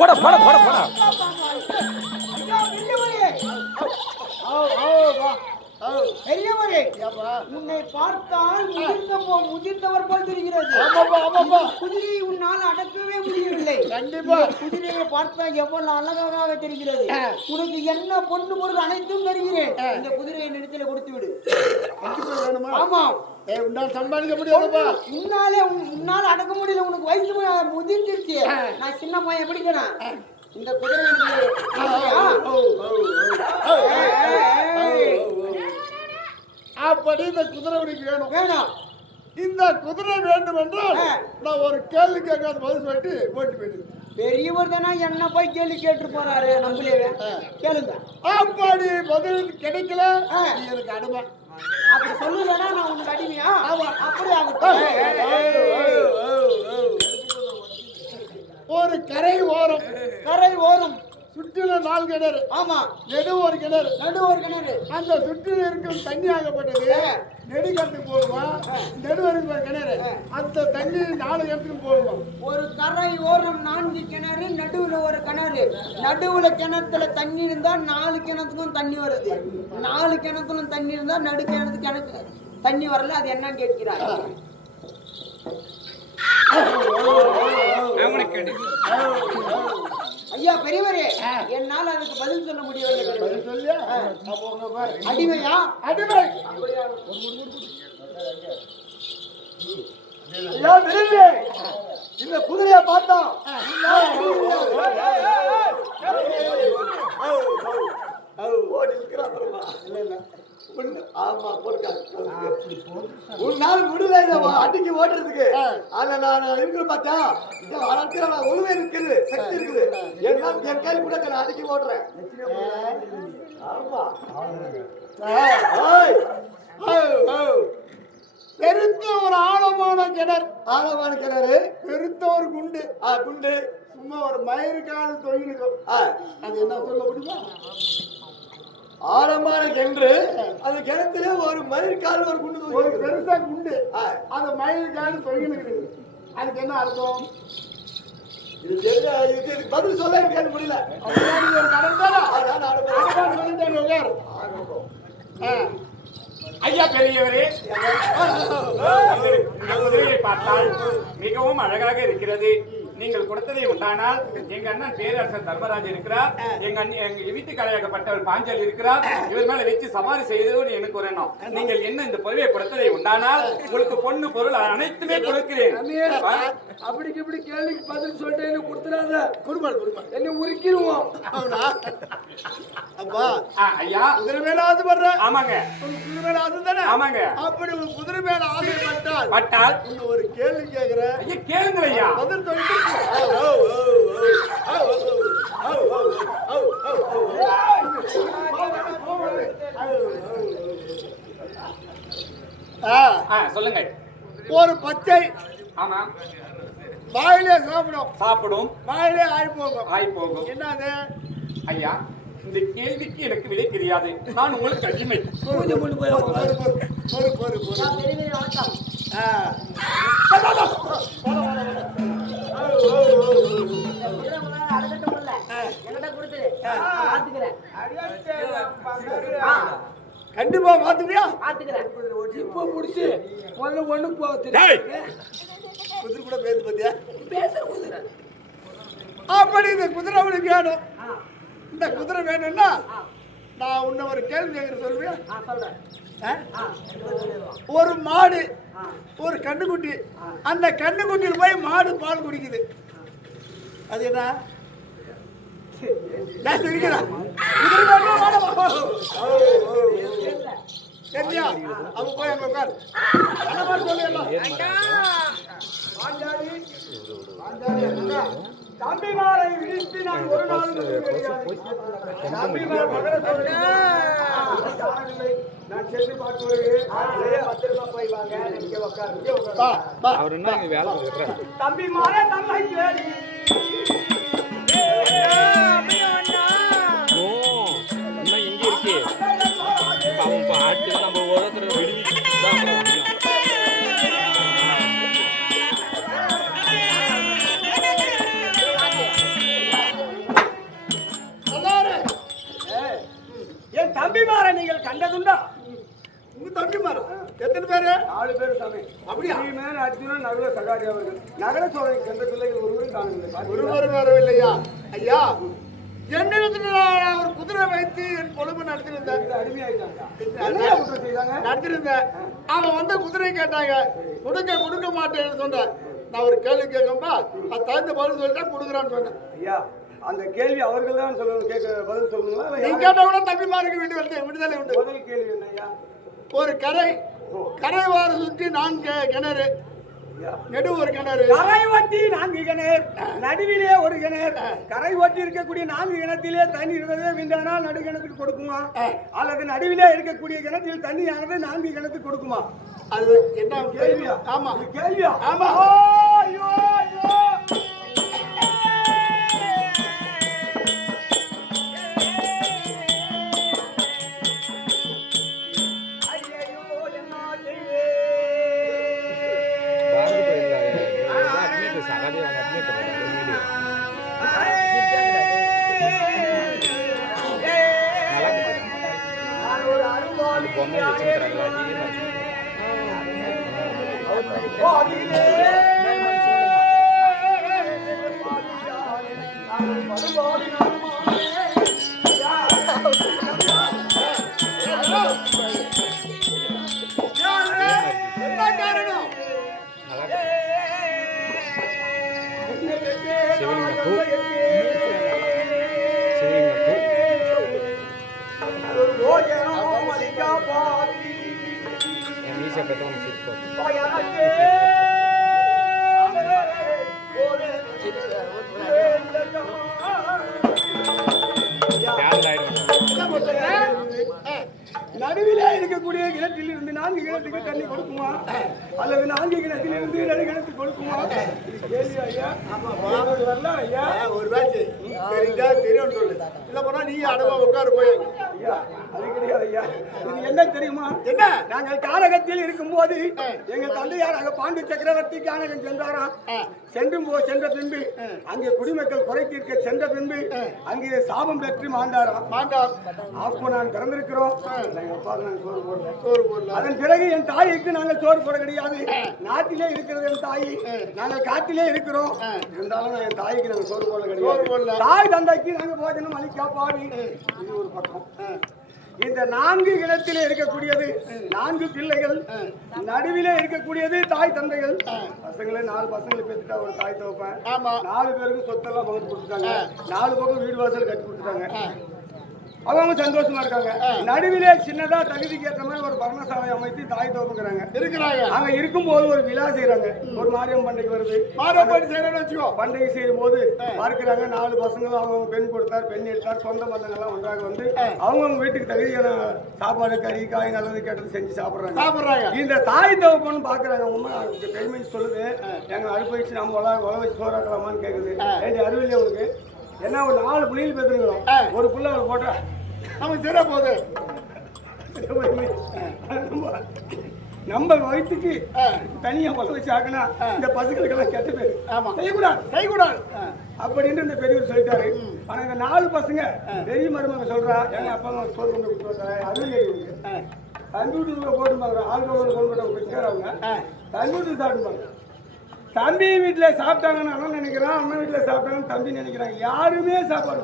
போட போட போட போட உன்னை பார்த்தால் முதிர்ந்தவர் போல் தெரிகிறது. குதிரையை உன்னால் அடக்கவே முடியவில்லை. கண்டிப்பா குதிரையை பார்த்தால் எவ்வளவு அழகாக தெரிகிறது. உனக்கு என்ன பொண்ணு பொருள் அனைத்தும் தருகிறேன். இந்த குதிரையை நிலத்தில கொடுத்து விடு. ஆமா, உன்னால் சம்பாதிக்க முடியாதுப்பா. உன்னால அடக்க முடியல. உனக்கு வயசு முதிர்ந்துருச்சு. நான் சின்ன பையன் எப்படிக்கிறேன். இந்த குதிரை அப்படி இந்த குதிரை உனக்கு வேணும். வேணும். இந்த குதிரை வேண்டும் என்றால் நான் ஒரு கேள்வி கேட்காத பதில் சொல்லிட்டு போட்டு போயிடுது. பெரியவர் தானே என்ன போய் கேள்வி கேட்டு போறாரு. நம்மளே கேளுங்க. அப்படி பதில் கிடைக்கல எனக்கு அனுபவம். அப்படி சொல்லுவேன்னா நான் உனக்கு அடிமையா? அப்படி ஒரு கரை ஓரம் சுற்றில 4 கிணறு. ஆமா, நடு ஒரு கிணறு. அந்த சுற்றில இருக்கும் தண்ணி ஆகப்பட்டது நெடுக்கத்துக்கு போகுமா, நடுவருக்கு ஒரு கிணறு. அந்த தண்ணி 4 இடத்துக்கு போகுமா. ஒரு கரை ஓரம் 4 கிணறு, நடுவுல ஒரு கிணறு. நடுவுல கிணத்துல தண்ணி இருந்தா 4 கிணத்துக்கும் தண்ணி வருது. 4 கிணத்துலும் தண்ணி இருந்தா நடு கிணத்துக்கு தண்ணி வரல. அது என்னன்னு கேட்கிறார். ஐயா பெரியவரே, என்னால அதுக்கு பதில் சொல்ல முடியவில்லை. அடிமையா? அடிமை. ஐயா பெரியவரே, இந்த குதிரையை பார்த்தோம். உன்னால் முடியல அடிக்கி ஓட்டுறதுக்கு. ஆனா நான் இருக்கிற பார்த்தா ஒழுவே இருக்குது, சக்தி இருக்குது. என் கை கூட நான் அடிக்கி ஓட்டுறேன். பெருத்த ஒரு ஆழமான கிணறு, பெருத்த ஒரு குண்டு. குண்டு சும்மா ஒரு மயிறுக்கான தொழிலுக்கும். அது என்ன சொல்ல முடியுமா? ஆழமான கிணறு, அந்த கிணத்துல ஒரு மயிர்கால் ஒரு குண்டு, ஒரு பெருசா குண்டு. அந்த மயிர்கால் தொழிலுக்கு. அதுக்கு என்ன அர்த்தம்? இது பதில் சொல்ல எனக்கு முடியல. ஐயா பெரியவரே, குதிரையை பார்த்தால் மிகவும் அழகாக இருக்கிறது. நீங்கள் கொடுத்ததை உண்டானால் எங்க அண்ணன் பேரரசர் தர்மராஜ் இருக்கிறார், எங்க வீட்டு கலையாகப்பட்டவர் பாஞ்சல் இருக்கிறார். இவர் மேல வச்சு சவாரி செய்து எனக்கு ஒரு எண்ணம். நீங்கள் என்ன இந்த பொருளை கொடுத்ததை உண்டானால் உங்களுக்கு பொண்ணு பொருள் அனைத்துமே கொடுக்கிறேன். அப்படிக்கு இப்படி கேள்விக்கு பதில் சொல்லிட்டு கொடுத்துடாத. என்ன உருக்கிடுவோம். அப்பா ஐயா, குதிரை மேல ஆசைப்படுற? ஆமாங்க. குதிரை மேல ஆசை தானே? ஆமாங்க. அப்படி ஒரு குதிரை மேல ஆசைப்பட்டால் ஒரு கேள்வி கேட்கிறேன். ஐயா கேளுங்க ஐயா. பதில் சொல்லிட்டு சொல்லுங்க. ஒரு பச்சை ஆமா வாயிலே சாப்பிடும், வாயிலே ஆய் போகும். என்னது ஐயா? இந்த கேள்விக்கு எனக்கு விடை தெரியாது. நான் உங்களுக்கு அடிமை. கண்டிப்பா மாத்துவியா? இப்ப முடிச்சு ஒண்ணு போகுது. குதிரை கூட பேசு பத்தியா? அப்படி இந்த குதிரை உனக்கு வேணும். இந்த குதிரை வேணும்னா நான் உன்ன ஒரு கேள்வி கேட்கிற சொல்றியா? ஒரு மாடு, ஒரு கண்ணுக்குட்டி. அந்த கண்ணுக்குட்டியில் போய் மாடு பால் குடிக்குது. அது என்ன? சரியா? அவ போய் அங்க உட்காரு. தம்பிமாரை விழித்து நான் ஒரு நாள் நான் சென்று அவர் என்ன வேலை தம்பி மாலை தம்மை கேள்வி இங்க இருக்கு. அவன் பாட்டு நம்ம ஒருத்தர் விடுவிச்சு தம்பிமாரை நீங்கள் கண்டதுண்டா? உங்க தம்பிமாரா? எத்தனை பேரு? 4 பேர் சாமி. அப்படியா? மேல அர்ஜுனன் நகுல சகாரி அவர்கள். நகர சோழனை சென்ற பிள்ளைகள் ஒருவரும் காணவில்லை. ஒருவரும் வரவில்லையா? ஐயா, என்னிடத்துல நான் ஒரு குதிரை வைத்து என் பொழுது நடத்திருந்தேன். அடிமையாயிட்டாங்க. என்ன குற்றம் செய்தாங்க? நடத்திருந்தேன். அவன் வந்து குதிரை கேட்டாங்க, கொடுக்க மாட்டேன்னு சொன்னேன். நான் ஒரு கேள்வி கேட்கப்பா, அது தகுந்த பதில் சொல்லிட்டா கொடுக்குறான்னு சொன்னேன். ஐயா, அந்த கேள்வி அவர்கள் தான் சொல்லணும். கேட்க பதில் சொல்லணுங்களா? நீ கேட்ட கூட தம்பிமாருக்கு விடுதலை உண்டு. முதல் கேள்வி என்ன ஐயா? ஒரு கரை வார சுற்றி 4 கிணறு, நடு ஒரு கிணறு. கரை ஒட்டி 4 கிணறு, நடுவிலே ஒரு கிணறு. கரை ஒட்டி இருக்கக்கூடிய 4 கிணத்திலே தண்ணி இருந்ததே விண்டானால் நடு கிணத்துக்கு கொடுக்குமா, அல்லது நடுவிலே இருக்கக்கூடிய கிணற்றில் தண்ணியானது 4 கிணத்துக்கு கொடுக்குமா? அது என்ன கேள்வியா? ஆமா, இது கேள்வியா? ஆமா. ஐயோ ஐயோ நடுவிலே இருக்கக்கூடிய கிணற்றில் இருந்து 4 கிணத்துக்கு தண்ணி கொடுக்குமா, அல்லது 4 கிணற்றில் இருந்து நடு கிணத்துக்கு கொடுக்குமா? கேள்வி ஐயா. வரல ஐயா. ஒரு பேச்சு தெரிஞ்சா தெரியும் சொல்லு, இல்ல போனா நீ அடவா உட்காரு போய். ஐயா, அது கிடையாது ஐயா. இது என்ன தெரியுமா? என்ன? நாங்கள் கானகத்தில் இருக்கும்போது எங்கள் தந்தையாராக பாண்டு சக்கரவர்த்தி கானகம் சென்றாராம். சென்ற பின்பு அங்கே குடிமக்கள் குறை தீர்க்க சென்ற பின்பு அங்கே சாபம் பெற்று மாண்டாராம். அப்போ நான் பிறந்திருக்கிறோம். எங்க அப்பாவுக்கு நாங்கள் சோறு போடல. அதன் பிறகு என் தாய்க்கு நாங்கள் சோறு போட கிடையாது. நாட்டிலே இருக்கிறது என் தாய், நாங்கள் காட்டிலே இருக்கிறோம். இருந்தாலும் என் தாய்க்கு நாங்கள் சோறு போட கிடையாது. தாய் தந்தைக்கு நாங்கள் போஜனம் அளிக்கா பாடி. இது ஒரு பக்கம். இந்த 4 கிணத்திலே இருக்கக்கூடியது 4 பிள்ளைகள், நடுவிலே இருக்கக்கூடியது தாய் தந்தைகள். பசங்களே 4 பசங்களை பெற்றுட்டா ஒரு தாய் தகப்பன். 4 பேருக்கு சொத்தெல்லாம் பகிர்ந்து கொடுத்துட்டாங்க. 4 பக்கம் வீடு வாசல் கட்டி கொடுத்துட்டாங்க. அவங்க சந்தோஷமா இருக்காங்க. நடுவிலே சின்னதா தகுதிக்கு ஏற்ற மாதிரி ஒரு பர்ணசாலை அமைத்து தாய் தோப்புக்கிறாங்க. அங்க இருக்கும்போது ஒரு விழா செய்யறாங்க. ஒரு மாரியம் பண்டிகை வருது. மாரியம் செய்யறோம்னு வச்சுக்கோ. பண்டிகை செய்யும் போது பார்க்கிறாங்க 4 பசங்களும் அவங்க பெண் கொடுத்தார், பெண் எடுத்தார், சொந்த பந்தங்கள்லாம் ஒன்றாக வந்து அவங்க வீட்டுக்கு தகுதியான சாப்பாடு, கறி, காய், நல்லது கேட்டது செஞ்சு சாப்பிடுறாங்க. இந்த தாய் தோப்புன்னு பாக்குறாங்க. உண்மை பெருமை சொல்லுது, எங்க அடுப்பு வச்சு நம்ம உழ வச்சு சோறாக்கலாமான்னு கேக்குது. அறிவில்லை அவங்களுக்கு என்ன ஒரு 4 புள்ளிகள் பெற்றுக்கிறோம். ஒரு புள்ள அவர் போட்டா நமக்கு தெரிய போகுது. நம்ம வயிற்றுக்கு தனியா பல வச்சு ஆக்கினா இந்த பசங்களுக்கெல்லாம் கெட்ட பேரு. செய்யக்கூடாது அப்படின்னு இந்த பெரியவர் சொல்லிட்டாரு. ஆனா இந்த 4 பசங்க பெரிய மருமக சொல்றா, எங்க அப்பா அம்மா சோறு கொண்டு கொடுத்துருக்காங்க, அதுவும் கம்ப்யூட்டர் போட்டுப்பாங்க. ஆல்கோல் கொண்டு அவங்க கம்ப்யூட்டர் சாப்பிட்டுப்பாங்க. தம்பி வீட்டுல சாப்பிட்டாங்கன்னு அண்ணன் நினைக்கிறான், அண்ணன் வீட்டுல சாப்பிட்டாங்கன்னு தம்பி நினைக்கிறாங்க. யாருமே சாப்பாடு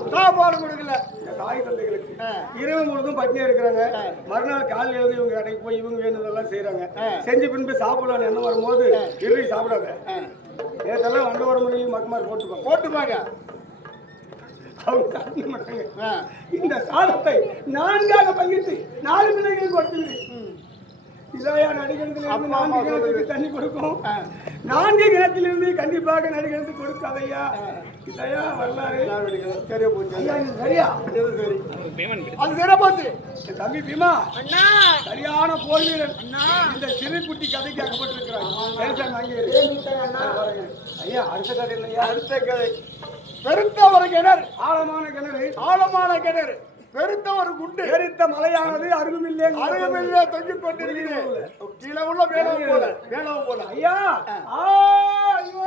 கொடுக்கல தாய் தந்தைகளுக்கு. இரவு முழுதும் பட்டினியா இருக்கிறாங்க. மறுநாள் காலையில் எழுதி இவங்க கடைக்கு போய் இவங்க வேணுதெல்லாம் செய்யறாங்க. செஞ்சு பின்பு சாப்பிடலாம் என்ன வரும்போது இறுதி சாப்பிடாத நேற்றெல்லாம் 2 வர முடியும் மக்கமாரி போட்டுப்பாங்க. அவங்க சாப்பிட மாட்டாங்க. இந்த சாதத்தை 4ஆக பங்கிட்டு 4 பிள்ளைகளுக்கு கொடுத்துருது. இதையா நடுகிணத்துல இருந்து 4 கிணத்துக்கு தண்ணி கொடுக்கும். 4 கிணத்திலிருந்து கண்டிப்பாக நடுகிணத்துக்கு கொடுக்காதையா. இதையா வரலாறு சரியா போச்சு. சரியா அது சரியா போச்சு. தம்பி பீமா சரியான போர் வீரன். இந்த சிறு குட்டி கதைக்கு அகப்பட்டிருக்கிறாங்க. ஐயா அடுத்த கதை இல்லையா? அடுத்த கதை பெருத்த ஒரு கிணறு, ஆழமான கிணறு, பெருத்த ஒரு குண்டு, பெருத்த மலையானது அருகுமில்லே தொங்கிக் கொண்டிருக்கிறது. கீழே உள்ள வேளவும் போல ஐயா. ஐயோ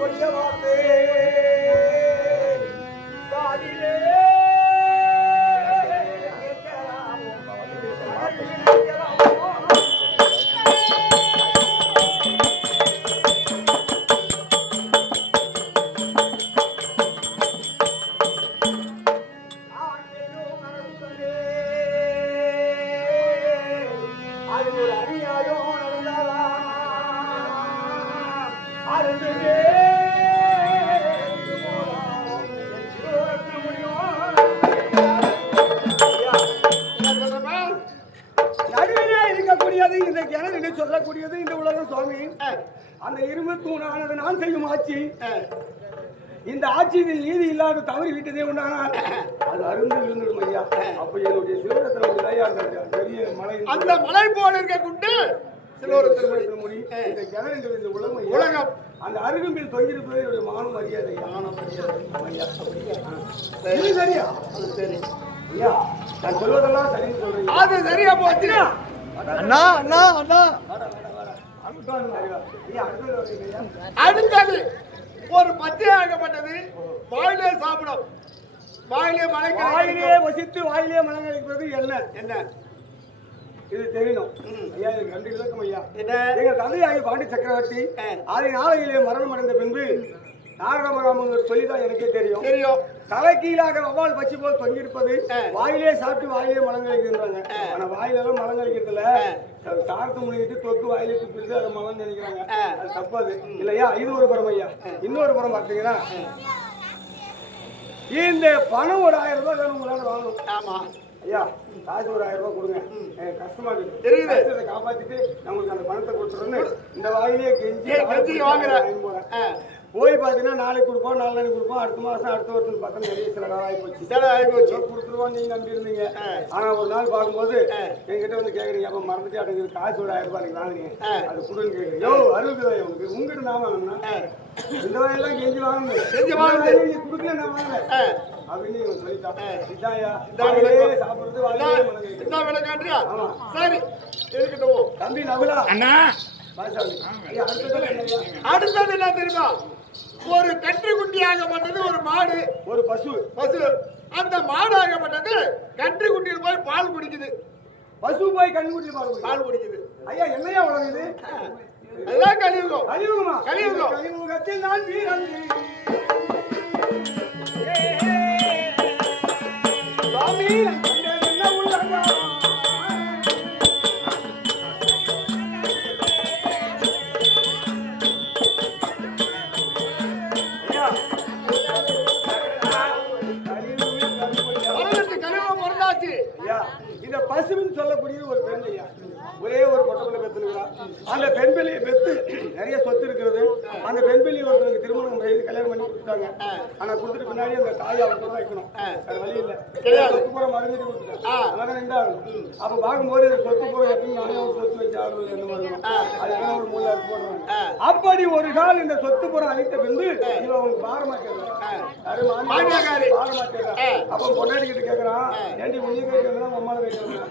கொடிய வார்த்தை காதிலே கேட்கலாமோ, கேட்கலாமோ. அது ஒரு அநியாயம் நடந்தாரா அருந்தே நடுவிலே இருக்கக்கூடியது இந்த கிணறு என்று சொல்லக்கூடியது இந்த உலகம் சுவாமி. அந்த இரும்பு தூணானது நான் செய்யும் ஆட்சி. இந்த ஆட்சியில் நீதி இல்லாத தவறி விட்டதே உண்டானால் அது அருந்து விழுந்துடும் ஐயா. அப்ப என்னுடைய சிவரத்தின பெரிய மலை, அந்த மலை போல இருக்கக்கூடிய சிவரத்தினமுடி இந்த கிணறு இந்த உலகம் அந்த அருகம்பில் தொங்கிருப்பது என்னுடைய மானம் மரியாதை. சரியா? அது சரி ஐயா, நான் சொல்வதெல்லாம் சரின்னு சொல்றேன். அது சரியா போச்சு அண்ணா அண்ணா அண்ணா. அடுத்தது ஒரு பச்சையாகப்பட்டது வாயிலே சாப்பிடும், வாயிலே மலை, வாயிலே வசித்து வாயிலே மலை கிடைப்பது என்ன என்ன இது தெரியணும் ஐயா. இது 2 இலக்கம் ஐயா. எங்கள் தந்தையாகி பாண்டி சக்கரவர்த்தி அதை நாளையிலே மரணம் அடைந்த பின்பு நாரதமராமன் சொல்லிதான் எனக்கே தெரியும். தலை கீழாக வவ்வால் பச்சி போல் தொங்கியிருப்பது, வாயிலே சாப்பிட்டு வாயிலே மலம் கழிக்கிறாங்க. ஆனா வாயிலெல்லாம் மலம் கழிக்கிறதுல சாரத்து முழுகிட்டு தொக்கு வாயிலே துப்பிடுது, அதை மலம் நினைக்கிறாங்க. அது தப்பாது இல்லையா? இது ஒரு புறம் ஐயா. இன்னொரு புறம் பார்த்தீங்கன்னா இந்த பணம் ஒரு 1000 ரூபாய் வேணும் உங்களால வாங்கணும். ஆமா ஐயா, காசு ஒரு 1000 ரூபாய் கொடுங்க, கஷ்டமா இருக்கு தெரியுது, காப்பாத்திட்டு நம்மளுக்கு அந்த பணத்தை கொடுத்துருன்னு இந்த வாயிலே கெஞ்சி வாங்குறேன். போய் பார்த்தீங்கன்னா நாளைக்கு கொடுப்போம், 4 நாளைக்கு கொடுப்போம், அடுத்த மாதம் அடுத்த வருஷம் பார்த்தா நிறைய சில நாள் ஆகிப்போச்சு. கொடுத்துருவோம் நீங்க நம்பி இருந்தீங்க. ஆனா ஒரு நாள் பார்க்கும்போது என்கிட்ட வந்து கேட்குறீங்க, அப்போ மறந்துட்டு அடங்குது காசு ஒரு 1000 ரூபாய் வாங்கினீங்க, அது கொடுன்னு கேட்குறீங்க. யோ அறுபது உங்களுக்கு உங்ககிட்ட நான் வாங்கணும்னா இந்த வகையெல்லாம் கெஞ்சி வாங்கணும், செஞ்சு வாங்க கொடுக்கல நான் வாங்கல அப்படின்னு சொல்லிட்டான். இதாயா சாப்பிடுறது விளக்காட்டியா? சரி இருக்கட்டும் தம்பி நகுலா அண்ணா. அடுத்தது என்ன தெரியுமா? ஒரு கன்று குட்டியாகப்பட்டது ஒரு மாடு, ஒரு பசு. அந்த மாடாகப்பட்டது கன்று குட்டியில் போய் பால் குடிக்குது. பசு போய் கன்று குட்டியில் பால் குடிக்குது. ஐயா என்னையா வளருது? எல்லாம் கலியுகம். கலியுகமா? கலியுகம். கலியுகத்தில் நான் வீரன் சுவாமி. என்ன உள்ளதா இந்த பசுவின் சொல்லக்கூடிய ஒரு பெண் ஐயா, ஒரே ஒரு கொட்டப்பள்ள பெற்றுக்கிறா. அந்த பெண் பிள்ளையை பெற்று நிறைய சொத்து இருக்கிறது. அந்த பெண் பிள்ளை ஒருத்தருக்கு திருமணம் செய்து கல்யாணம் பண்ணி கொடுத்தாங்க. ஆனா கொடுத்துட்டு பின்னாடி அந்த தாய் அவர்கிட்ட வைக்கணும், அது வழி இல்லை. சொத்து பூரா மறந்துட்டு கொடுத்துட்டேன். அதான் ரெண்டாகும். அப்ப பார்க்கும்போது சொத்து பூரா எப்படி நானே ஒரு சொத்து வச்சு ஆடுறது என்ன மாதிரி அது என்ன ஒரு 3 லாக் போடுறாங்க. அப்படி ஒரு கால் இந்த சொத்து பூரா அழித்த பின்பு இவன் அவனுக்கு பாரமாக்கிறது. அப்ப பொண்டாடிக்கிட்டு கேட்கறான், ஏன்டி உன்னையும் கேட்கறதுனா அம்மாவை வைக்கிறேன்,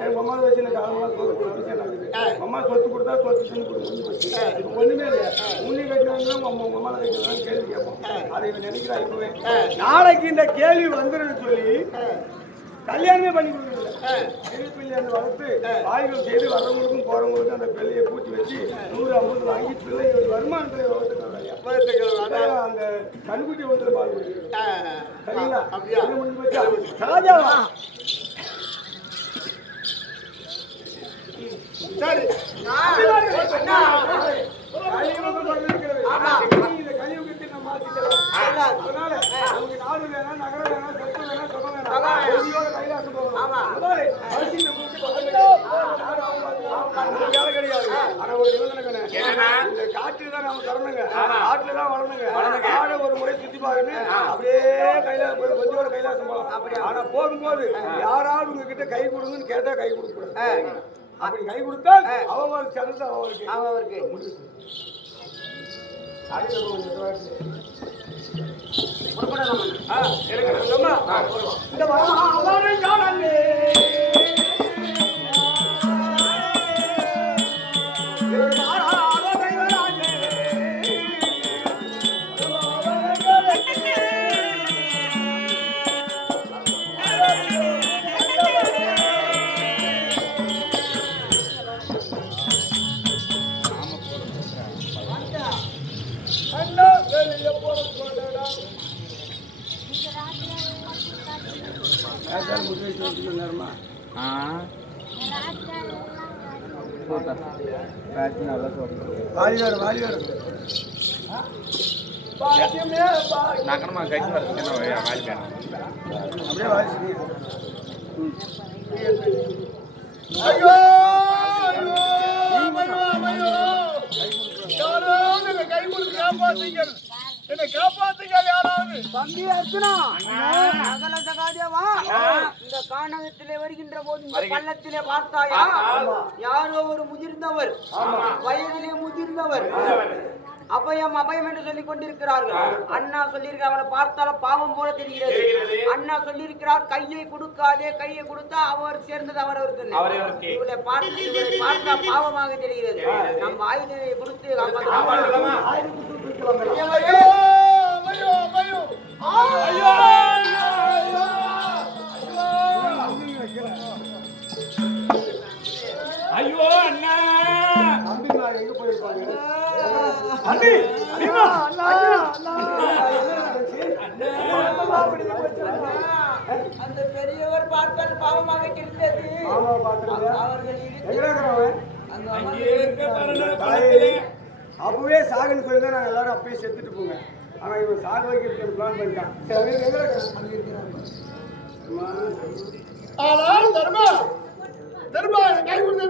என் அம்மாவை வச்சு எனக்கு அதெல்லாம் அம்மா சொத்து கொடுத்தா சொத்து தின்னு கொடுத்து ஒண்ணுமே இல்லையா, உன்னையும் வைக்கிறவங்க உங்க அம்மாவை வைக்கிறதான்னு கேள்வி கேட்போம். அதை இவன் நினைக்கிறா. இப்பவே நாளைக்கு இந்த கேள்வி வந்துருன்னு சொல்லி கல்யாணமே பண்ணி கொடுக்குறது. பிள்ளையை வளர்த்து ஆய்வு செய்து வரவங்களுக்கும் போறவங்களுக்கும் அந்த பிள்ளையை பூட்டி வச்சு 100-50 வாங்கி பிள்ளையோட வருமானத்தை வளர்த்துக்கிறாங்க. அந்த கண்குட்டி வந்து பால் குடிக்கிறது. சரிங்களா? அப்படியே முடிஞ்சு வச்சு ராஜாவா? சரி இந்த கலியுகத்தில் நம்ம மாற்றிக்கலாம். அதனால நமக்கு நாடு வேணாம், நகரம் வேணாம், சொத்து வேணாம், சுகம் வேணாம், கைலாசம் போகலாம். கிடையாது. ஆனா ஒரு நிபந்தனை, இந்த காட்டில் தான் நாம தரணுங்க, காட்டுல தான் வளரணுங்க. ஆட ஒரு முறை சுத்தி பாருங்க, அப்படியே கைலாசம் கொஞ்சோட கைலாசம் போகலாம். ஆனா போகும்போது யாராவது உங்ககிட்ட கை கொடுங்கன்னு கேட்டா கை கொடுக்கூடாது. அப்படி கை கொடுத்தால் அவங்களுக்கு சேர்ந்து அவருக்கு இந்த நேரமா வாலியார் வாலியார் நக்கனமா கைக்கு வரதுக்கு வாலிக்கான அப்படியே வாலிச்சு ஐயோ யாராவது கை கொடுத்து காப்பாத்துங்கள், என்னை காப்பாத்துங்கள் யாராவது. தம்பி அர்ச்சனா, அகல சகாதேவா, இந்த கானகத்திலே வருகின்ற போது இந்த பள்ளத்திலே பார்த்தாயா? யாரோ ஒரு முதிர்ந்தவர், வயதிலே முதிர்ந்தவர், அபயம் அபயம் என்று சொல்லிக் கொண்டிருக்கிறார்கள். அண்ணா சொல்லியிருக்கிறார், அவனை பார்த்தாலும் பாவம் போல தெரிகிறது. அண்ணா சொல்லியிருக்கிறார், கையை கொடுக்காதே, கையை கொடுத்தா அவர் சேர்ந்தது அவரவருக்கு. இவளை பார்த்தா பாவமாக தெரிகிறது. நம் ஆயுதத்தை கொடுத்து ஐயோ அண்ணா தம்பிமார் எங்க போயிருப்பாங்க? அண்ணி அண்ணா அந்த பெரியவர் பார்த்தால் பாவமாக தெரிந்தது. மாமா பாக்குறீங்க அவர்கள் எங்க இருக்கிறவன்? அங்கே இருக்க பரலோகத்திலே அப்பவே சாகுன்னு சொல்லி தான் நாங்கள் எல்லாரும் அப்பயே செத்துட்டு போங்க. ஆனா இவன் சாக வைக்கிறதுக்கு பிளான் பண்ணிட்டான். சரி எங்க இருக்கிறாங்க? ஆனால் தர்மா தர்மா கை கொடுத்து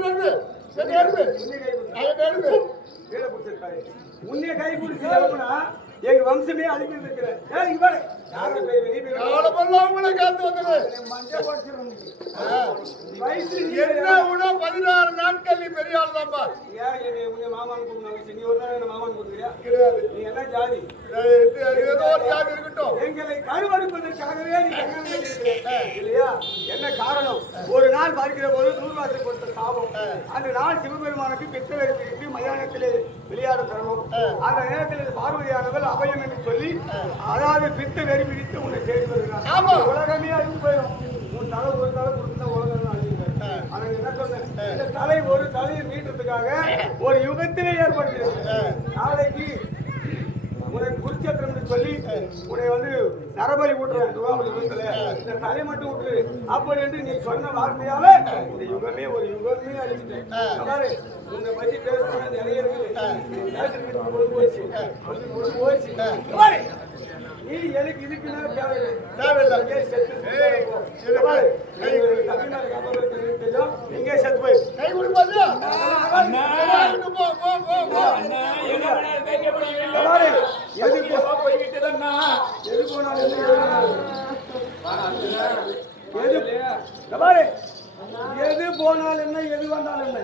உன்னைய கை பிடிச்சி எழுப்புனா எங்க வம்சமே அழிக்கிறது இருக்கிறேன். இங்க பாரு யாரும் உங்களை காத்து வந்தது மஞ்சள் போட்டு வயசு என்ன உணவு 16 நாட்கள் நீ பெரிய ஆள் தான்ப்பா. ஏன் என்னை உன்னை மாமான்னு கூப்பிடுவாங்க? நீ ஒரு நாள் என்ன மாமான்னு கூப்பிடுறியா? கிடையாது, நீ என்ன ஜாதி? ஏதோ ஒரு ஜாதி இருக்கட்டும். எங்களை கருவறுப்பதற்காகவே நீ கல்யாணம் பண்ணிருக்க இல்லையா? என்ன காரணம்? ஒரு நாள் பார்க்கிற போது தூர்வாசல் கொடுத்த சாபம். அந்த நாள் சிவபெருமானுக்கு பித்தவெடுத்து மயானத்திலே விளையாட தரணும். அந்த நேரத்தில் பார்வதியானவள் அபயம் என்று சொல்லி அதாவது பித்த வெறி பிடித்து உன்னை தேடி வருகிறார். உலகமே அழிந்து போயிடும். உன் தலை ஒரு தலை கொடுத்தா உலகம் அழிந்து போயிடும். ஆனா என்ன சொன்னேன்? இந்த தலை ஒரு தலையை மீட்டதுக்காக ஒரு யுகத்திலே ஏற்படுகிறது. நாளைக்கு உனக்கு குருச்சத்திரம் என்று சொல்லி உன்னை வந்து நரபலி விட்டுறேன். துவாபலி யுகத்துல இந்த தலை மட்டும் விட்டுரு அப்படி என்று நீ சொன்ன வார்த்தையால இந்த யுகமே ஒரு யுகமே அழிச்சிட்டேன். உன்னை பத்தி பேசுறது நிறைய இருக்குது. போச்சு நீ எனக்கு இதுக்கு தேவையில்லை. இங்கே செத்து போய் கை கொடுப்பாரு அண்ணா எது போனாலும் எது போனால் என்ன எது வந்தாலும் என்ன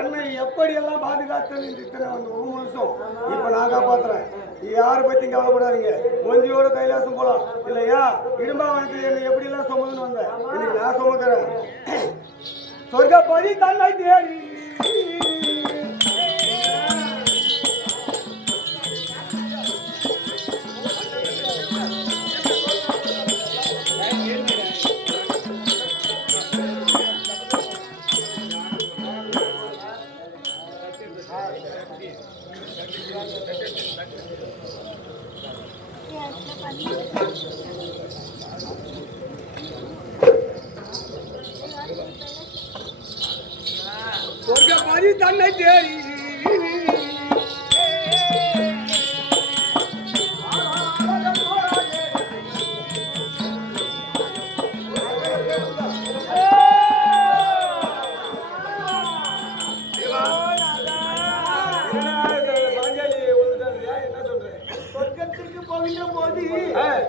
என்னை எப்படி எல்லாம் பாதுகாத்தது இத்தனை வந்து ஒரு நிமிஷம் இப்ப நான் காப்பாத்துறேன். யாரை பத்தி கவலைப்படாதீங்க. கொஞ்சோட கைலாசம் போலாம் இல்லையா? இடும்பாவனத்தில் என்னை எப்படி எல்லாம் சுமதுன்னு வந்தேன். இன்னைக்கு நான் சுமக்கிறேன். சொர்க்கப்படி தன்னை தேடி சொர்க்கப்படி தன்னை தேடி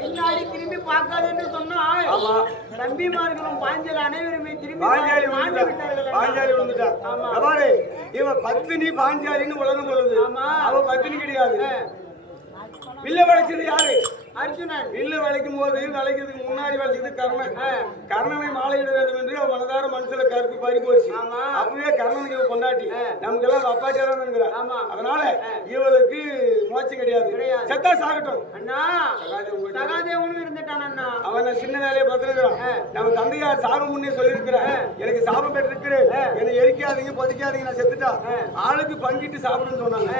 பின்னாடி திரும்பி பார்க்காதுன்னு சொன்னால் தம்பிமார்களும் பாஞ்சல் அனைவருமே திரும்பி பாஞ்சாலி விழுந்துட்டான். இவன் பத்தினி பாஞ்சாலின்னு உலகம் சொல்லுது. அவன் பத்தினி கிடையாது. வில்ல படைச்சது யாரு? அர்ஜுனன் வில்லு வளைக்கும் போது வளைக்கிறதுக்கு முன்னாடி வளைச்சது கர்ணன். கர்ணனை மாலையிட வேண்டும் என்று அவன் மனதார மனசுல கருத்து பறி போச்சு. அப்பவே கர்ணனுக்கு இவ கொண்டாட்டி நமக்கு எல்லாம் அப்பாச்சியா தான் இருக்கிறான். அதனால இவளுக்கு மோட்சம் கிடையாது. செத்தா சாகட்டும். அண்ணா சகாதேவனும் இருந்துட்டான் அண்ணா. அவன் சின்ன வேலையை பார்த்துருக்கிறான். நம்ம தந்தையார் சாபம் முன்னே சொல்லியிருக்கிறேன். எனக்கு சாபம் பெற்றிருக்கிறேன், என்னை எரிக்காதீங்க பொதிக்காதீங்க, நான் செத்துட்டா ஆளுக்கு பங்கிட்டு சாப்பிடுன்னு சொன்னாங்க.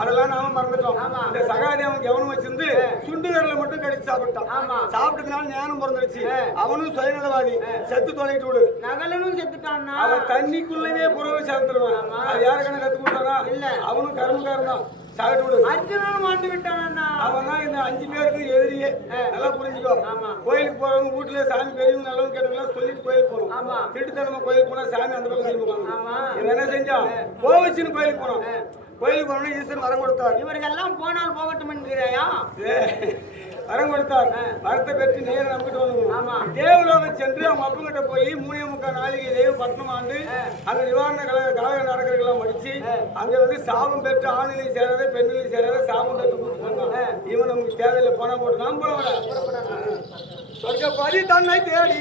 அதெல்லாம் நாம மறந்துட்டோம். இந்த சகாதேவன் கவனம் வச்சிருந்து சுண்டு விரல மட்டும் கடிச்சு சாப்பிட்டான். சாப்பிட்டதுனால ஞானம் பிறந்துருச்சு. அவனும் சுயநலவாதி, செத்து தொலைட்டு விடு. நகலனும் செத்துட்டான். அவன் தண்ணிக்குள்ளவே புறவை சேர்த்துருவான். அது யாருக்கான கத்து கொடுத்தானா? இல்ல, அவனும் கர்மக்காரன் தான். சாப்பிட்டு விடு. அர்ஜுனனும் மாண்டு விட்டான். அவன் தான் இந்த 5 பேருக்கு எதிரியே. நல்லா புரிஞ்சுக்கோ. கோயிலுக்கு போறவங்க வீட்டுல சாமி பெரியவங்க நல்லவங்க கேட்டவங்க சொல்லிட்டு கோயிலுக்கு போறோம். திருட்டுத்தனமா கோயிலுக்கு போனா சாமி அந்த பக்கம் திரும்புவாங்க. என்ன செஞ்சான்? கோவிச்சுன்னு கோயிலுக்கு போனோம். கோயிலுக்கு போனோம்னா ஈஸ்வரன் வரம் கொடுத்தார். இவர்களெல்லாம் போனால் போகட்டும் என்கிறாயா? வரம் கொடுத்தார். வரத்தை பெற்று நேரம் நம்பிட்டு வந்து தேவலோகம் சென்று அவங்க அப்பங்கிட்ட போய் 3.25 நாளைக்கு தேவ பட்டணம் ஆண்டு அங்க நிவாரண கழக நடக்கிறதெல்லாம் முடிச்சு அங்க வந்து சாபம் பெற்று ஆணிலையும் சேராத பெண்ணிலையும் சேராத சாபம் பெற்று கொடுத்துருக்காங்க. இவன் நமக்கு தேவையில்லை, பணம் போட்டு நாம் போல சொர்க்கப்பதி தன்னை தேடி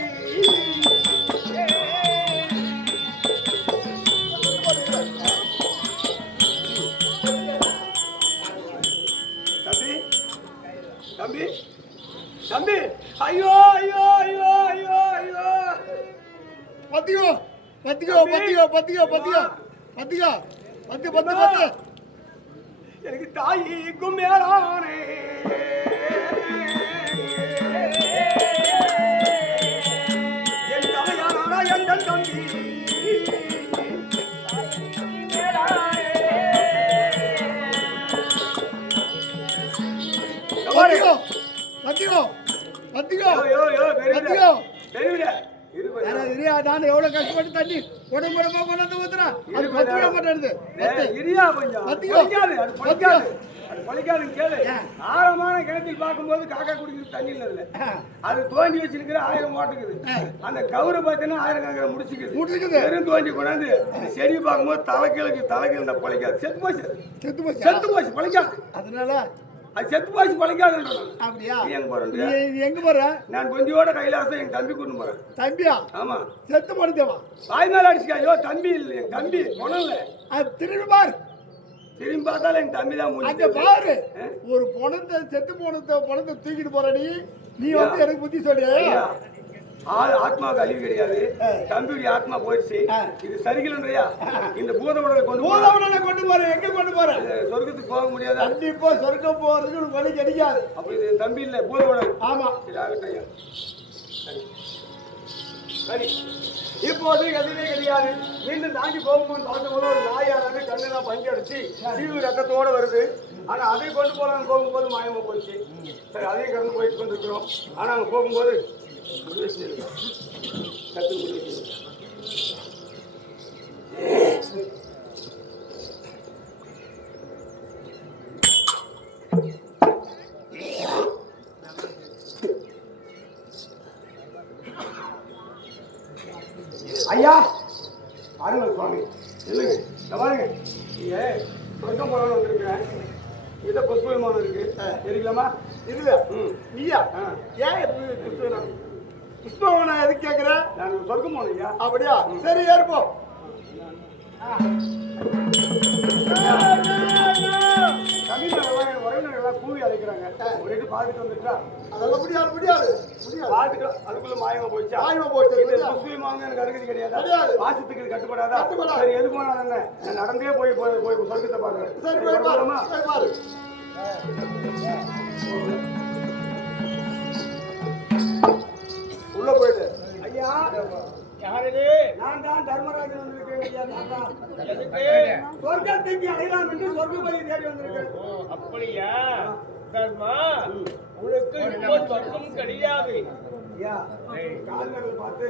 தம்பி தம்பி, ஐயோ ஐயோ ஐயோ ஐயோ ஐயோ, பத்தியோ பத்தியோ பத்தியோ பத்தியோ பத்தியோ பத்தியோ பத்து பத்து பத்து. எனக்கு தாய்க்கும் மேலானே என் தலையானா எங்கள் தம்பி பத்தியோ பத்தியோ பத்தியோ பத்தியோ. நான் எவ்வளவு கஷ்டப்பட்டு தண்ணி உடம்புடமா கொண்டாந்து ஊத்துறேன். அது பத்திய மாட்டேன். ஆழமான கிணத்தில் பார்க்கும்போது காக்கா குடிக்கிறது தண்ணி இல்ல, அது தோண்டி வச்சிருக்கிற 1000 ஓட்டுக்குது. அந்த கவுரை பார்த்தீங்கன்னா 1000 கணக்கில் முடிச்சுக்குது. வெறும் தோண்டி கொண்டாந்து செடி பார்க்கும்போது தலைக்கீழ பழைக்காது. செத்து போச்சு பழைக்காது. அதனால அது செத்து போச்சு பழைக்காது. அப்படியா? எங்க போற? நான் கொஞ்சோட கைலாசம் என் தம்பி கூட்டு போறேன். தம்பியா? ஆமா. செத்து போடுதேவா? வாய் மேல அடிச்சுக்கா. ஐயோ தம்பி இல்லை, என் தம்பி பொணல்ல. அது திரும்பி பாரு. திரும்பி பார்த்தாலும் என் தம்பி தான் அங்க பாரு. ஒரு பொணத்தை செத்து பொணத்தை தூக்கிட்டு போற நீ வந்து எனக்கு புத்தி சொல்லியா? ஆத்மாவுக்கு அழிவு கிடையாது. தம்பியுடைய ஆத்மா போயிடுச்சு. இது சரிகில்லையா? இந்த பூதவுடலை கொண்டு போற. எங்க கொண்டு போற? சொர்க்கத்துக்கு போக முடியாது. கண்டிப்பா சொர்க்கம் போறதுக்கு வழி கிடைக்காது. அப்ப இது தம்பி இல்ல, பூதவுடல். ஆமா. சரி, இப்போது எதுவுமே கிடையாது. மீண்டும் தாண்டி போகும்போது பார்த்தவங்க ஒரு நாயானது கண்ணெல்லாம் பஞ்சு அடிச்சு சீவு ரத்தத்தோட வருது. ஆனா அதை கொண்டு போலான்னு போகும்போது மாயமா போச்சு. சரி, அதையும் கடந்து போயிட்டு கொண்டிருக்கிறோம். ஆனா அங்க போகும்போது ஐயா அருள் சுவாமி இல்லைங்க, பாருங்க, நீங்க சொர்க்கம் போறான்னு வந்திருக்கிறேன். இத புஷ்ப விமானம் இருக்கு, இருக்கலாமா? இதுல நீயா ஏன் புஷ்பவனம் எதுக்கு கேக்குற? நான் சொர்க்கம் போனேன் ஐயா. அப்படியா? சரி, ஏற்போம். உறவினர்கள் கூவி அழைக்கிறாங்க. ஒரு இட்டு பார்த்துட்டு வந்துட்டா அதெல்லாம் முடியாது. பார்த்துட்டு அதுக்குள்ள மாயமா போச்சு. புஷ்ப விமானம் எனக்கு அருகதி கிடையாது. வாசத்துக்கு கட்டுப்படாதா? சரி, எது போனாலும் என்ன, நான் நடந்தே போய் சொர்க்கத்தை பாக்குறேன். சரி, போய் பாரு. உள்ள போயிடு. ஐயா யாரு? நான் தான் தர்மராஜன் வந்திருக்கேன் ஐயா. நான் தான் சொர்க்கத்துக்கு அடையலாம் என்று சொர்க்கப்பதி தேடி வந்திருக்கேன். அப்படியா? தர்மா, உனக்கு இப்போ சொர்க்கம் கிடையாது. ஐயா கால்நடை பார்த்து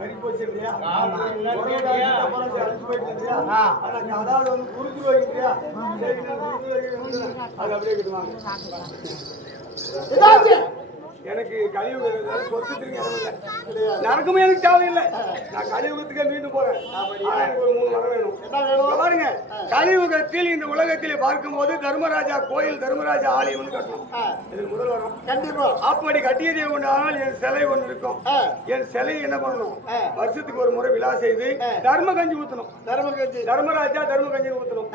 கறி போச்சு இல்லையா? அதாவது வந்து குறுக்கு வைக்கிறியா? சரி, நான் குறுக்கு வைக்கிறேன். அது அப்படியே கிட்டுவாங்க. எனக்கு கலியுகம் சொத்து திரும்பி இறங்கல நரகமே எனக்கு தேவையில்லை. நான் கலியுகத்துக்கே மீண்டும் போறேன். ஆனா எனக்கு ஒரு 3 வரம் வேணும். என்ன வேணும்? பாருங்க, கலியுகத்தில் இந்த உலகத்திலே பார்க்கும்போது தர்மராஜா கோயில் தர்மராஜா ஆலயம் கட்டணும். இது முதல் வரம். கண்டிப்பா. அப்படி கட்டியதை கொண்டால் என் சிலை ஒன்று இருக்கும். என் சிலை என்ன பண்ணணும்? வருஷத்துக்கு ஒரு முறை விழா செய்து தர்ம கஞ்சி ஊத்தணும். தர்மராஜா தர்ம கஞ்சி ஊத்தணும்.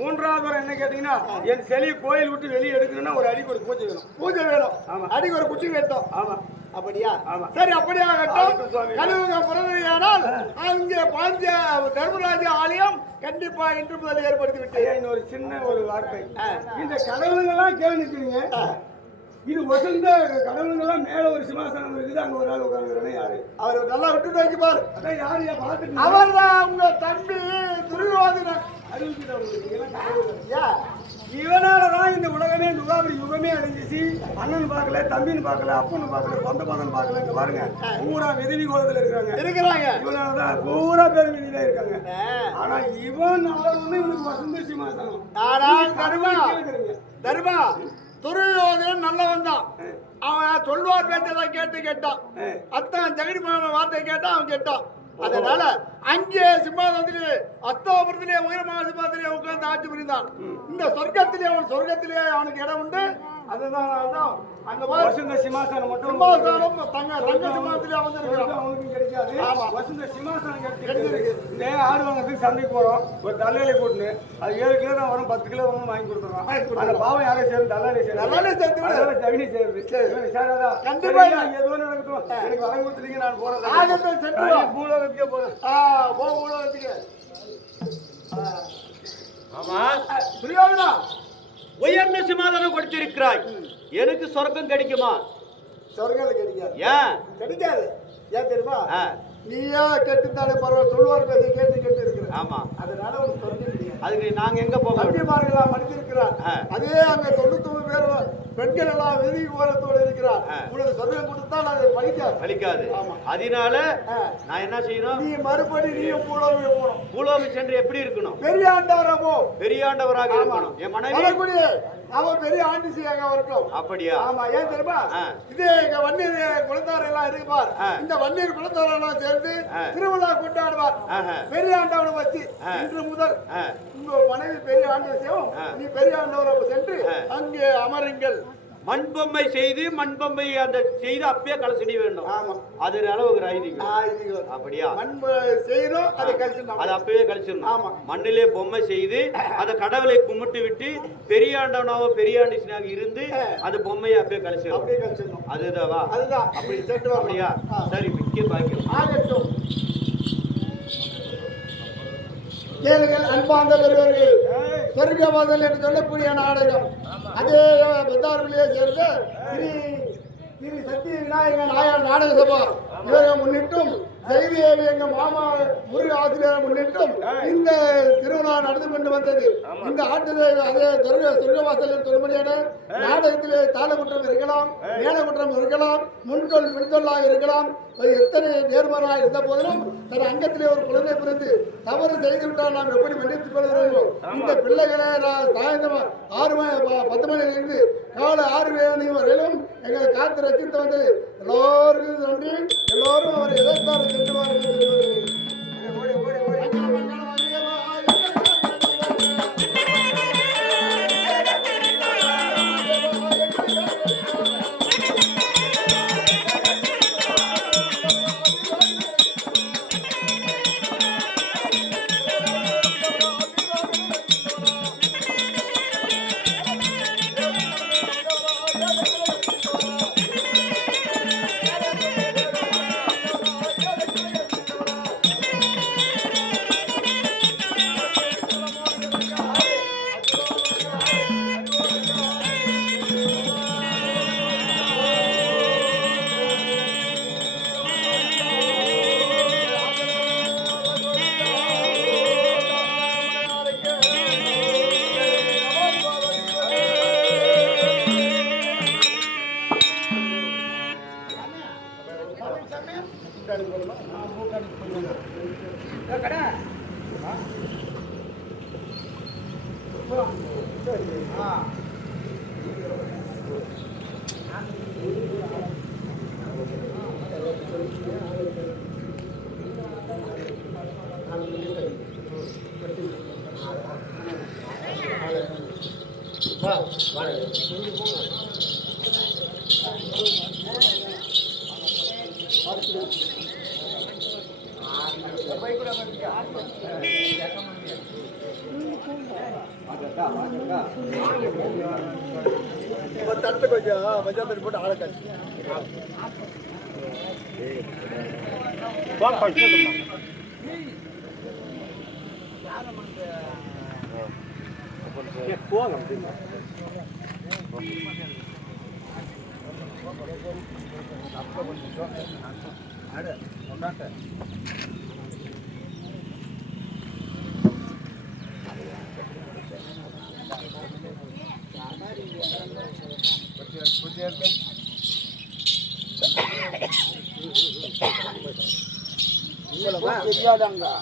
3வது வரம் என்ன கேட்டீங்கன்னா, என் சிலையை கோயில் விட்டு வெளியே எடுக்கணும்னா ஒரு அடிக்கு ஒரு பூஜை வேணும். பூஜை வேணும். ஆமா. அடிக்கு ஒரு குச்சி வேட்டும். ஆமா. அப்படியா? ஆமா. சரி, அப்படியே ஆகட்டும் சுவாமி. கலியுகம் பிறந்ததானால் அங்கே பாஞ்ச தர்மராஜா ஆலயம் கண்டிப்பா இன்று முதல் ஏற்படுத்தி விட்டு. இன்னொரு சின்ன ஒரு வார்த்தை. இந்த கடவுளுங்கெல்லாம் கேள்விக்கிறீங்க. இது வசந்த கடவுளுங்கெல்லாம் மேல ஒரு சிம்மாசனம் இருக்குது. அங்க ஒரு ஆள் உட்கார்ந்துக்கிறேன். யாரு? அவர் நல்லா விட்டுட்டு வைக்க பாரு. அதான் யாரையா பார்த்துட்டு அவர் தான் உங்க தம்பி துரியோதனன். இவனாலதான் இந்த உலகமே நுகாபரி யுகமே அடைஞ்சிச்சு. அண்ணன் பார்க்கல, தம்பின்னு பார்க்கல, அப்பன்னு பார்க்கல, சொந்த பந்தம் பார்க்கல. இங்க பாருங்க, பூரா விதவி கோலத்துல இருக்கிறாங்க. இவனாலதான் பூரா பேர் விதியில இருக்காங்க. ஆனா இவனால வந்து இவனுக்கு வசந்த சிம்மாசனம். தர்மா துரியோதனன் நல்லவன் தான். அவன் சொல்வார் பேச்சதான் கேட்டான். அத்தான் ஜெகடி வார்த்தை கேட்டான், அவன் கேட்டான். அதனால அங்கே சிம்மாசனத்திலே அஸ்தோபுரத்திலே உயரமான சிம்மாசனத்திலே உட்கார்ந்து ஆட்சி புரிந்தான். இந்த சொர்க்கத்திலே அவனுக்கு இடம் உண்டு. அதுதான் அங்க வசந்த சிம்மாசனம் மட்டும் சிம்மாசனம் தங்க சிம்மாசனத்திலே அவனுக்கும் கிடைக்காது. வசந்த சிம்மாசனம் கிடைச்சிருக்கு. இந்த ஆடு வாங்கிறதுக்கு சந்தைக்கு போறோம். ஒரு தள்ளாலை போட்டுன்னு அது 7 கிலோ தான் வரும், 10 கிலோ வரும் வாங்கி கொடுத்துறோம். அந்த பாவம் யாரும் சேரும்? தள்ளாலை சேரும். ஜவினி சேருது. கண்டிப்பா ஏதோ நடக்கட்டும். எனக்கு வரம் கொடுத்துட்டீங்க, நான் போறேன். பூலோகத்துக்கே போறேன். பூலோகத்துக்கு. ஆமா, துரியோதனா உயர்ந்த சிம்மாசனம் கொடுத்திருக்கிறாய். எனக்கு சொர்க்கம் கிடைக்குமா? சொர்க்கம் கிடைக்காது. ஏன் கிடைக்காது? ஏன் தெரியுமா? நீயா கேட்டுத்தானே பரவாயில்ல, சொல்லுவார் பேச கேட்டு இருக்கிற. ஆமா, அதனால ஒரு சொர்க்கம் கிடையாது. அதுக்கு நாங்க எங்க போக? சத்தியமார்களா மன்னிச்சிருக்கிறார். அதே அங்க 99 பேர் பெண்கள் எல்லாம் வெதி கோலத்தோடு இருக்கிறார். உங்களுக்கு சொர்க்கம் கொடுத்தால் அது பலிக்காது. அதனால நான் என்ன செய்யணும்? நீ மறுபடி நீயும் பூலோகம் போகணும். பூலோகம் சென்று எப்படி இருக்கணும்? பெரியாண்டவராக இருக்கணும். என் மனைவி அவன் பெரிய ஆண்டிசியாக இருக்கணும். அப்படியா? ஆமா. ஏன் தெரியுமா? இதே இங்க வன்னீர் குலத்தார் எல்லாம் இருக்குப்பார். இந்த வன்னீர் குலத்தார் எல்லாம் சேர்ந்து திருவிழா கொண்டாடுவார். பெரிய ஆண்டவனை வச்சு இன்று முதல் உங்க மனைவி பெரிய ஆண்டவசியம், நீ பெரிய ஆண்டவரை சென்று அங்கே அமருங்கள். மண்பொம்மை செய்து மண்பொம்மை அந்த செய்து அப்பயே கலசடி வேண்டும். ஆமா, அது அளவுக்கு ஐதீகம். அப்படியா? மண் செய்யணும், அதை கழிச்சிடணும். அது அப்பவே கழிச்சிடணும். ஆமா. மண்ணிலே பொம்மை செய்து அந்த கடவுளை கும்பிட்டு விட்டு பெரியாண்டவனாவோ பெரியாண்டிசனாக இருந்து அந்த பொம்மையை அப்பயே கழிச்சிடணும். அப்படியே கழிச்சிடணும். அதுதான் அப்படி சென்று வர. அப்படியா? சரி, மிக்க பாக்கியம். ஆகட்டும். கேளுங்கள் அன்பார்ந்த பெரியவர்கள், சொர்க்கவாதல் என்று சொல்லக்கூடிய நாடகம் அதே பந்தாரிலே சேர்ந்த ஸ்ரீ சக்தி விநாயகர் நாயர் நாடக சபா இவரை முன்னிட்டும் செய்தியேவி எங்க மாமா முருக ஆசிரியரை முன்னிட்டும் இந்த திருவிழா நடந்து கொண்டு வந்தது. இந்த ஆட்டிலே அதே சொர்க்கவாசல் சொல்லும்படியான நாடகத்திலே தாளகுற்றம் இருக்கலாம், மேலகுற்றம் இருக்கலாம், முன்கொள் பின்கொள்ளாக இருக்கலாம். எத்தனை நேர்மராக இருந்த போதிலும் தன் அங்கத்திலே ஒரு குழந்தை பிறந்து தவறு செய்துவிட்டால் நாம் எப்படி மன்னித்துக் கொள்கிறோம்? இந்த பிள்ளைகளை நான் சாயந்தரம் 10 மணியிலிருந்து காலை 6 மணி வரையிலும் எங்களை காத்து ரசித்து வந்தது. எல்லோருக்கும் நன்றி. எல்லோரும் அவர் எதிர்த்தார் சென்று கடை தட்டு கொஞ்சம் மஞ்சள் தண்ணி போட்டு ஆளை காய்ச்சி அண்ணா